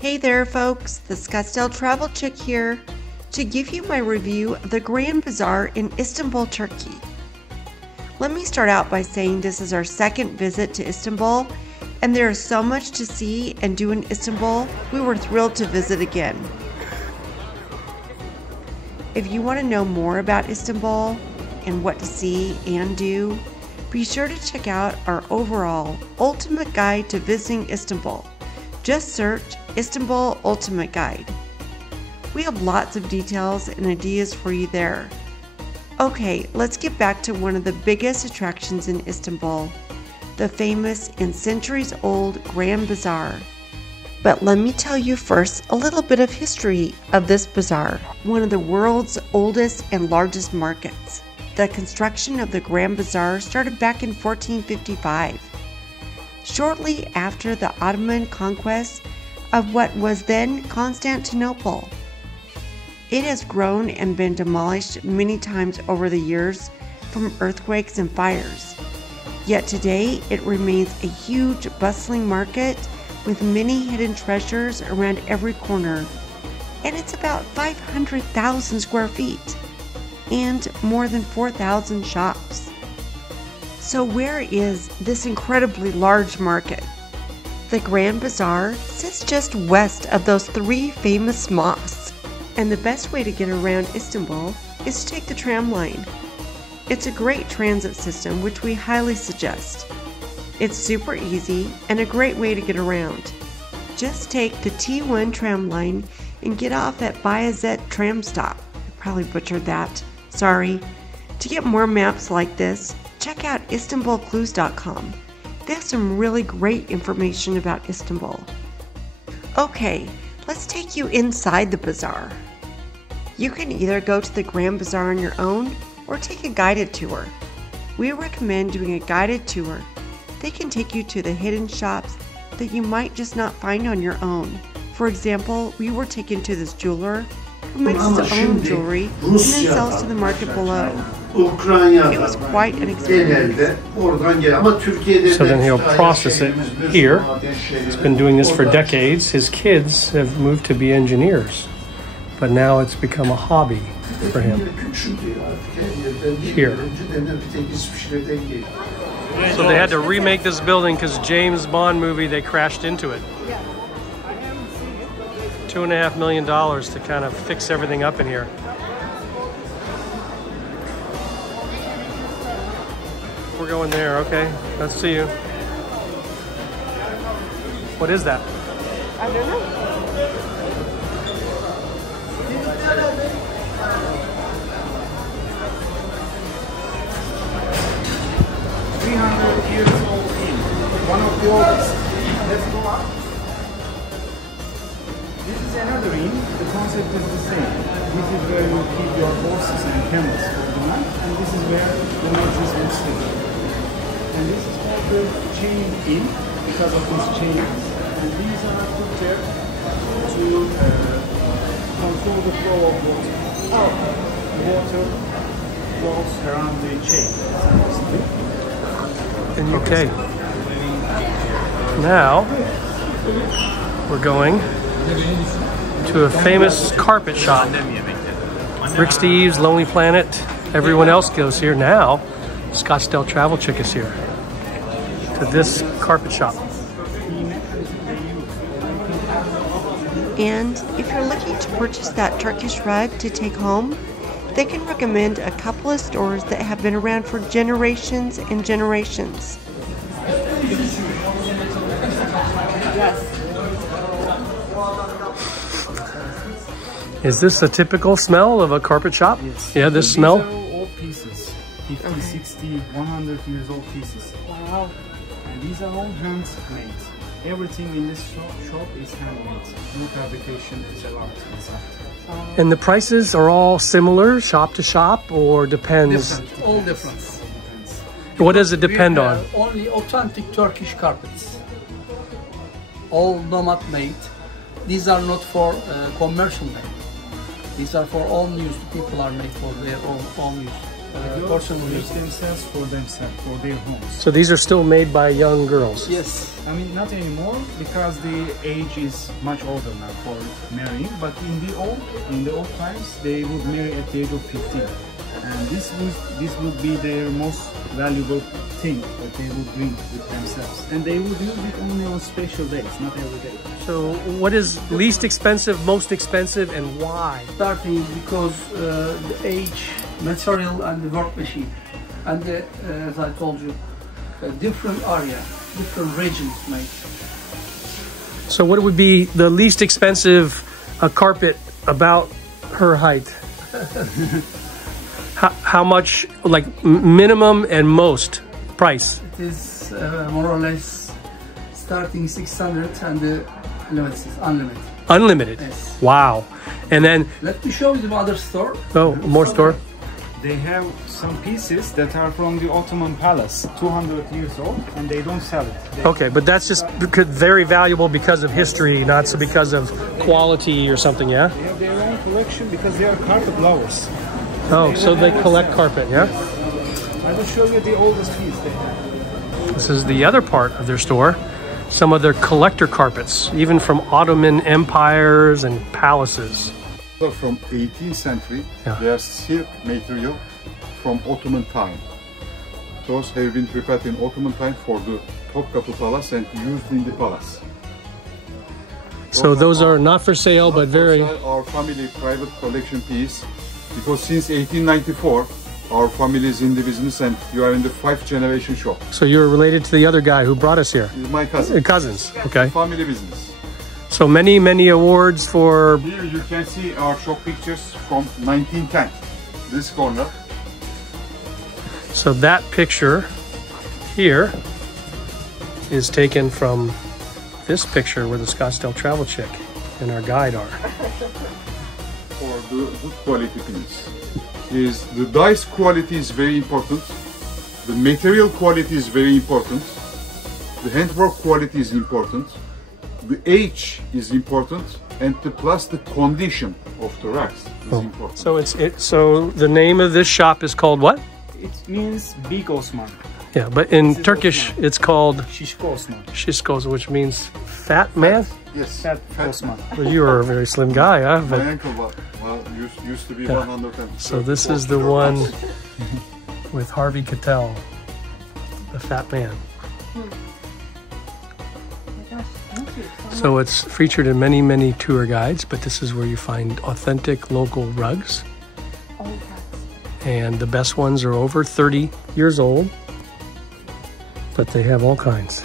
Hey there folks, the Scottsdale Travel Chick here to give you my review of the Grand Bazaar in Istanbul, Turkey. Let me start out by saying this is our second visit to Istanbul and there is so much to see and do in Istanbul, we were thrilled to visit again. If you want to know more about Istanbul and what to see and do, be sure to check out our overall Ultimate Guide to Visiting Istanbul. Just search Istanbul Ultimate Guide. We have lots of details and ideas for you there. Okay, let's get back to one of the biggest attractions in Istanbul, the famous and centuries-old Grand Bazaar. But let me tell you first a little bit of history of this bazaar, one of the world's oldest and largest markets. The construction of the Grand Bazaar started back in 1455. Shortly after the Ottoman conquest of what was then Constantinople. It has grown and been demolished many times over the years from earthquakes and fires. Yet today it remains a huge bustling market with many hidden treasures around every corner. And it's about 500,000 square feet and more than 4,000 shops. So where is this incredibly large market? The Grand Bazaar sits just west of those three famous mosques, and the best way to get around Istanbul is to take the tram line. It's a great transit system which we highly suggest. It's super easy and a great way to get around. Just take the T1 tram line and get off at Bayazet tram stop. I probably butchered that, sorry. To get more maps like this, check out IstanbulClues.com. They have some really great information about Istanbul. Okay, let's take you inside the bazaar. You can either go to the Grand Bazaar on your own or take a guided tour. We recommend doing a guided tour. They can take you to the hidden shops that you might just not find on your own. For example, we were taken to this jeweler who makes his own jewelry and then sells to the market below. It was quite an experience. So then he'll process it here. He's been doing this for decades. His kids have moved to be engineers, but now it's become a hobby for him here. So they had to remake this building because James Bond movie, they crashed into it. $2.5 million to kind of fix everything up in here. We're going there, okay? Let's see you. What is that? I don't know. 300 years old inn, one of the oldest. Let's go up. This is another inn. The concept is the same. This is where you keep your horses and camels for the night, and this is where the nobles will sleep. And this is called the chain inn because of these chains. And these are put there to control the flow of water. Water flows around the chain. Okay. Now we're going to a famous carpet shop. Rick Steves, Lonely Planet, everyone else goes here. Now Scottsdale Travel Chick is here to this carpet shop. And if you're looking to purchase that Turkish rug to take home, they can recommend a couple of stores that have been around for generations and generations. Yes. Is this a typical smell of a carpet shop? Yes. Yeah, this smell? These are all old pieces. 50, 60, 100 years old pieces. Wow. And these are all handmade. Everything in this shop is handmade. No fabrication is allowed inside. And the prices are all similar, shop to shop, or depends? Different, all different. What does it depend We on? have only authentic Turkish carpets. All nomad made. These are not for commercial made. These are for own use. People are made for their own use. porcelain Use leaf. themselves for their homes. So these are still made by young girls. Yes. I mean, not anymore because the age is much older now for marrying. But in the old times, they would marry at the age of 15, and this would be their most valuable thing that they would bring with themselves, and they would use it only on special days, not every day. So what is least expensive, most expensive, and why? Starting because the age, material, and the work machine, and as I told you, different area, different regions made. So what would be the least expensive carpet about her height? How much, like minimum and most price? It is more or less starting 600 and the limit is unlimited. Unlimited? Yes. Wow. And then, Let me show you the other store. oh, more store? They have some pieces that are from the Ottoman palace, 200 years old, and they don't sell it. Okay, but that's just very valuable because of history, not so because of quality or something, yeah? They have their own collection because they are carpet lovers. Oh, so they collect carpet, yeah? I will show you the oldest piece they have. This is the other part of their store. Some of their collector carpets, even from Ottoman empires and palaces. From 18th century, Yeah. they are silk material from Ottoman time. Those have been prepared in Ottoman time for the Topkapı Palace and used in the palace. So those are not for sale, but very... Our family private collection piece, because since 1894, our family is in the business and you are in the 5th generation shop. So you're related to the other guy who brought us here? It's my cousin. Cousins, okay. Family business. So many awards for... Here you can see our shop pictures from 1910. This corner. So that picture here is taken from this picture where the Scottsdale travel chick and our guide are. For the good quality piece is the dice quality is very important, the material quality is very important, the handwork quality is important, the age is important, and plus the condition of the racks is important. So the name of this shop is called what? It means Big Osman. Yeah, but in Turkish it's called Şişko Osman. Şişko, which means fat man. Yes, Fat Osman. Well, you are a very slim guy, huh? My But, ankle used to be 110. so this is the one with Harvey Keitel, the fat man. So it's featured in many tour guides, but this is where you find authentic local rugs. And the best ones are over 30 years old, but they have all kinds.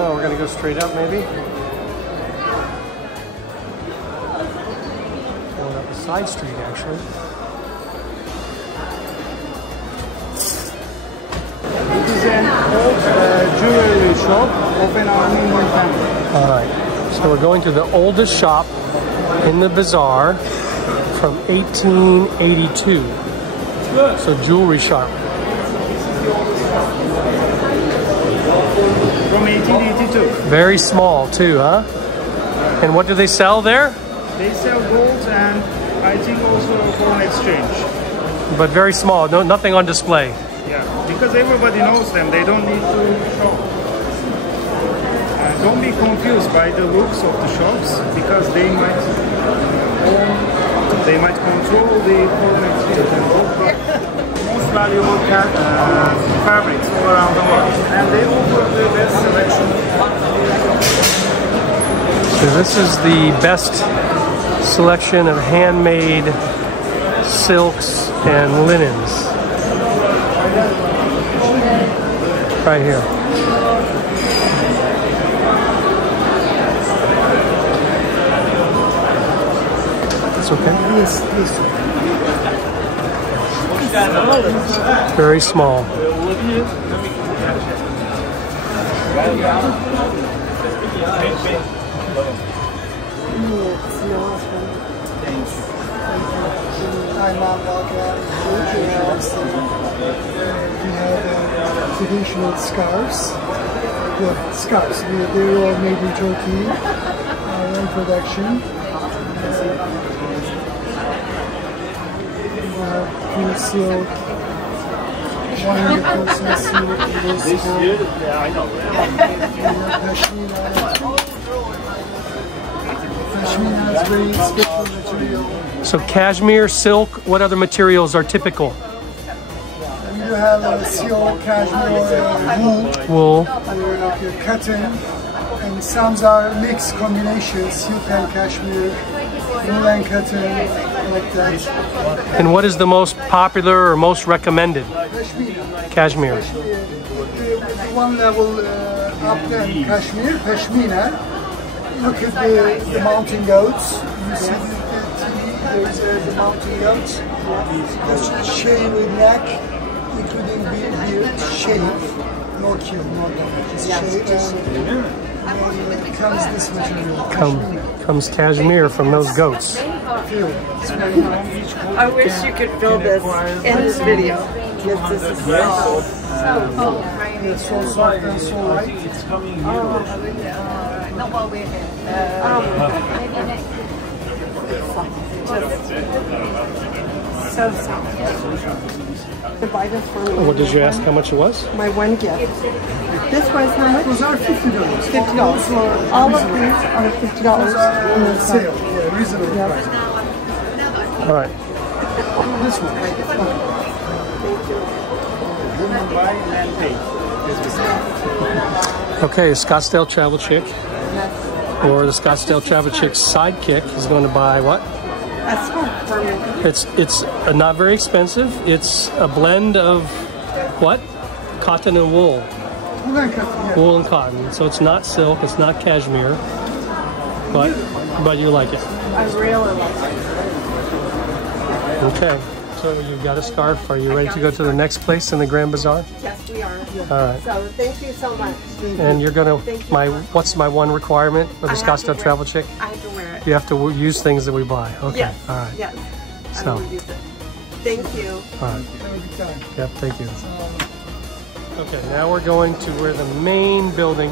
Oh, we're gonna go straight up, maybe? Going up a side street, actually. It is an old jewelry shop of an Armenian family. All right, so we're going to the oldest shop in the bazaar from 1882. So jewelry shop. From 1882. Very small too, huh? And what do they sell there? They sell gold and I think also foreign exchange. But very small, no, nothing on display. Yeah, because everybody knows them. They don't need to show. Don't be confused by the looks of the shops because they might control the foreign exchange. Most valuable fabrics all around the world, and they offer the best selection. So this is the best selection of handmade silks and linens. Right here. That's okay. Yes, yes. Very small. have traditional scarves. Yeah, scarves. They're all made in Turkey. Our own production. Pure silk. Wonderful silk. This year, yeah, I know. Pashmina is very special material. So cashmere, silk, what other materials are typical? You have silk, cashmere, wool, like cotton, and some are mixed combinations, silk and cashmere, wool and cotton, like that. And what is the most popular or most recommended? Cashmere. Cashmere. One level up then, cashmere, pashmina. Look at the mountain goats. You see there's the mountain goats. It's shave with neck, including beard, shave, no kill, no damage. Just shave and comes this material. Comes cashmere from those goats. I wish you could film this in this video. This is so soft and so light. It's coming here. so soft. To buy this for me. What did you ask how much it was? My one gift. This was how much? Those are $50. $50. All of these are $50. Sale, yeah, reasonable price. All right. This one. Buy and pay. Okay, Scottsdale Travel Chick, or the Scottsdale Travel Chick's sidekick is going to buy what? That's for me. It's not very expensive. It's a blend of what? Cotton and wool. Wool and cotton, yeah. Wool and cotton. So it's not silk. It's not cashmere. But you like it. I really like it. Okay. So you've got a scarf. Are you ready to go to the next place in the Grand Bazaar? Yes, we are. All right. So thank you so much. And you're gonna what's my one requirement for the Scottsdale Travel Chick? I have to wear it. You have to use things that we buy. Okay. Yes. All right. Yes. So. I will use it. Thank you. All right. Yep. Thank you. Okay. Now we're going to where the main building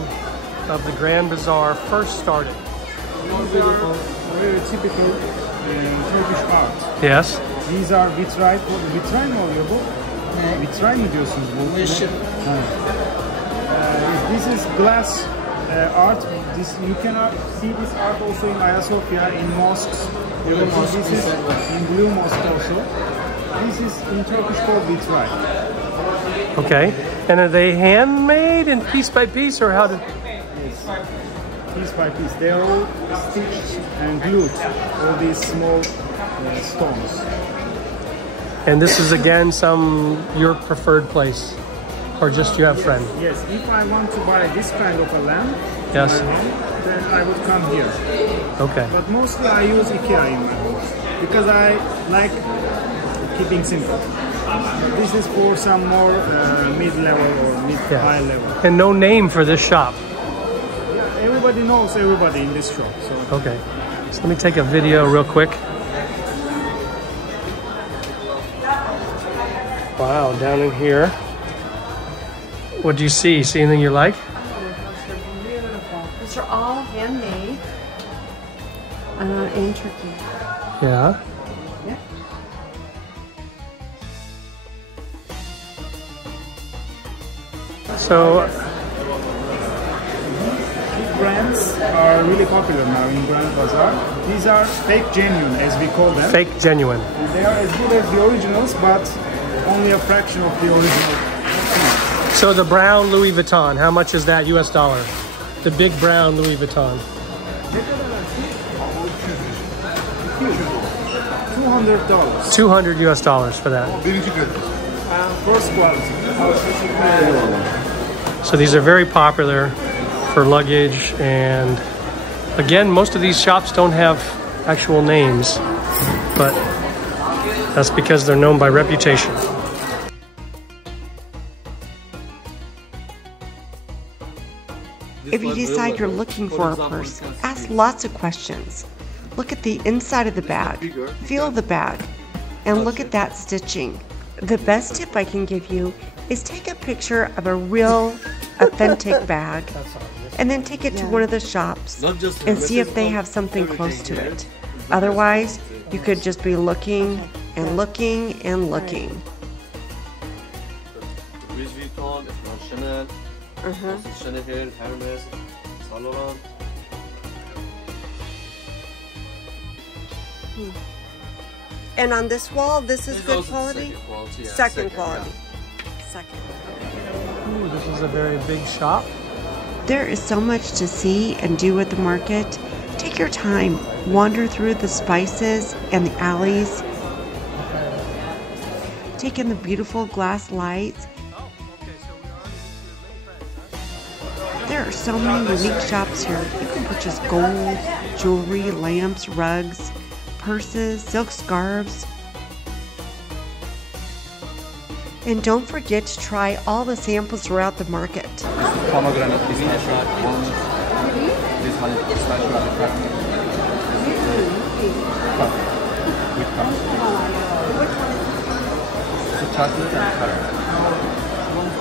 of the Grand Bazaar first started. These are very typical Turkish art. Yes. These are vitray. Vitray mi oluyor bu? Vitray mi diyorsunuz bu? This is glass art. You can see this art also in Ayasofya, in mosques. This is in Blue Mosque also. This is in Turkish called vitray. Okay. And are they handmade and piece by piece, or how did? Yes. Piece by piece. They are all stitched and glued. All these small stones. And this is again your preferred place, or just you have friend? Yes, if I want to buy this kind of a lamp, Yes. then I would come here. Okay. But mostly I use IKEA in my house because I like keeping simple. This is for some more mid-level or mid-high level. And no name for this shop. Yeah, everybody knows everybody in this shop. So. Okay. So let me take a video real quick. Wow, down in here. What do you see? See anything you like? Those are beautiful. These are all handmade in Turkey. Yeah. Yeah. So brands are really popular now in Grand Bazaar. These are fake genuine, as we call them. Fake genuine. They are as good as the originals, but only a fraction of the original. So the brown Louis Vuitton, how much is that US dollar? The big brown Louis Vuitton. $200. 200 US dollars for that. First quality. So these are very popular for luggage, and again, most of these shops don't have actual names, but that's because they're known by reputation. If you decide you're looking for a purse, ask lots of questions. Look at the inside of the bag, feel the bag. And look at that stitching. The best tip I can give you is take a picture of a real authentic bag and then take it to one of the shops and see if they have something close to it. Otherwise, you could just be looking and looking and looking. Louis Vuitton, Chanel, Chanel, Hermes, Saint Laurent. And on this wall, this is good quality? Second quality, yeah. Second quality. Second. Ooh, this is a very big shop. There is so much to see and do at the market. Take your time. Wander through the spices and the alleys. Take in the beautiful glass lights. There are so many unique shops here. You can purchase gold, jewelry, lamps, rugs, purses, silk scarves. And don't forget to try all the samples throughout the market. Pomegranate pistachio, walnut. This one is pistachio and with so chocolate and caramel.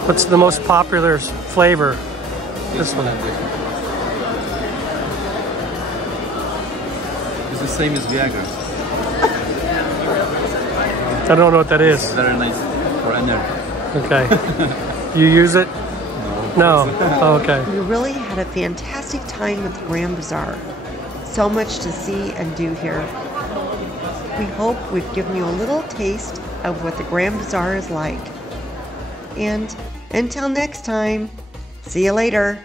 What's the most popular flavor? This one. It's the same as Viagra. I don't know what that is. Very nice for energy. Okay. You use it? No. Oh, okay. We really had a fantastic time at the Grand Bazaar. So much to see and do here. We hope we've given you a little taste of what the Grand Bazaar is like. And until next time, see you later.